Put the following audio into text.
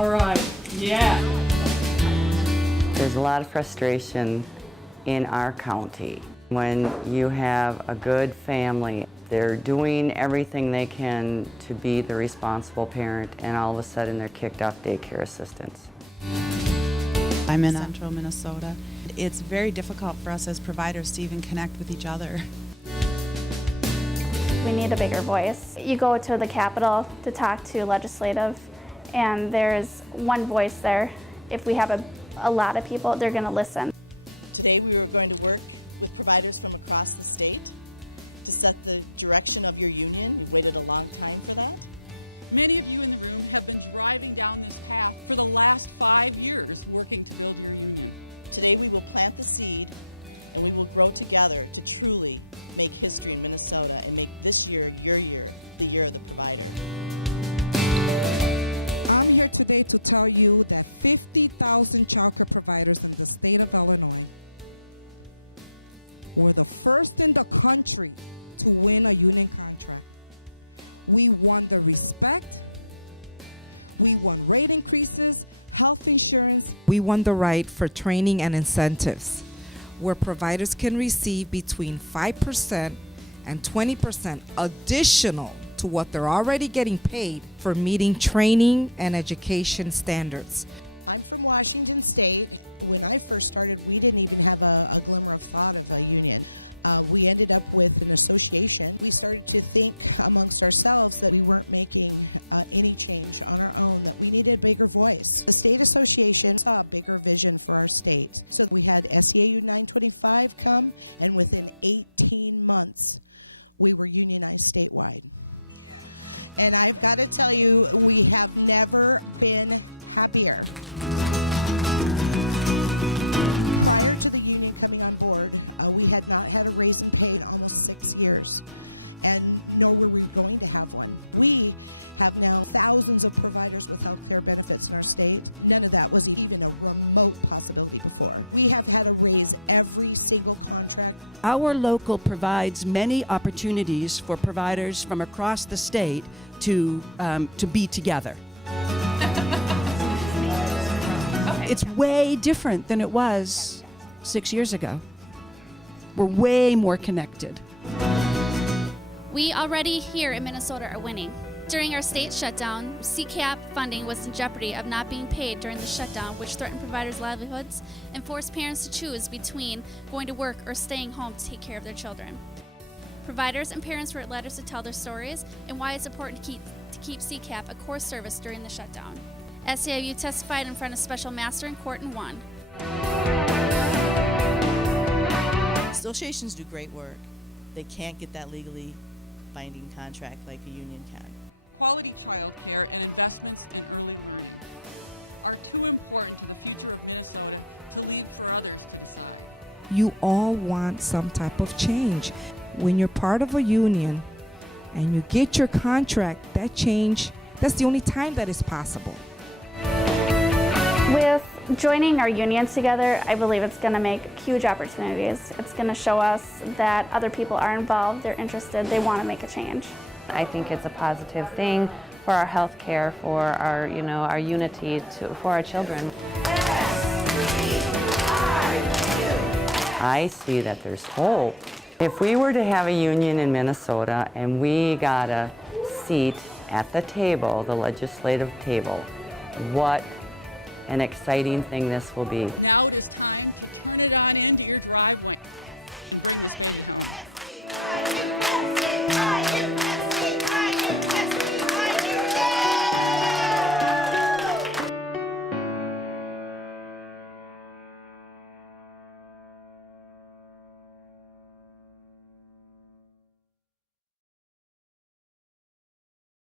All right, yeah. There's a lot of frustration in our county when you have a good family. They're doing everything they can to be the responsible parent, and all of a sudden they're kicked off daycare assistance. I'm in central Minnesota. It's very difficult for us as providers to even connect with each other. We need a bigger voice. You go to the Capitol to talk to legislative, and there's one voice there. If we have a lot of people, they're going to listen. Today we were going to work with providers from across the state to set the direction of your union. We've waited a long time for that. Many of you in the room have been driving down this path for the last 5 years working to build your union. Today we will plant the seed and we will grow together to truly make history in Minnesota and make this year, your year, the year of the provider. I'm here today to tell you that 50,000 childcare providers in the state of Illinois were the first in the country to win a union contract. We won the respect, we won rate increases, health insurance. We won the right for training and incentives, where providers can receive between 5% and 20% additional to what they're already getting paid for meeting training and education standards. I'm from Washington State. When I first started, we didn't even have a glimmer of thought of a union. We ended up with an association. We started to think amongst ourselves that we weren't making any change on our own, that we needed a bigger voice. The state association saw a bigger vision for our state. So we had SEIU 925 come, and within 18 months, we were unionized statewide. And I've got to tell you, we have never been happier. Prior to the union coming on board, we had not had a raise in pay in almost 6 years, and nor were we going to have one. We have now thousands of providers with health care benefits in our state. None of that was even a remote possibility before. We have had a raise every single contract. Our local provides many opportunities for providers from across the state to be together. It's way different than it was 6 years ago. We're way more connected. We already here in Minnesota are winning. During our state shutdown, CCAP funding was in jeopardy of not being paid during the shutdown, which threatened providers' livelihoods and forced parents to choose between going to work or staying home to take care of their children. Providers and parents wrote letters to tell their stories and why it's important to keep CCAP a core service during the shutdown. SEIU testified in front of Special Master in court and won. Associations do great work. They can't get that legally binding contract like a union can. Quality child care and investments in early career are too important to the future of Minnesota to leave for others to decide. You all want some type of change. When you're part of a union and you get your contract, that change, that's the only time that is possible. With joining our unions together, I believe it's going to make huge opportunities. It's going to show us that other people are involved, they're interested, they want to make a change. I think it's a positive thing for our health care, for our, our unity, for our children. I see that there's hope. If we were to have a union in Minnesota and we got a seat at the table, the legislative table, what an exciting thing this will be. Now it is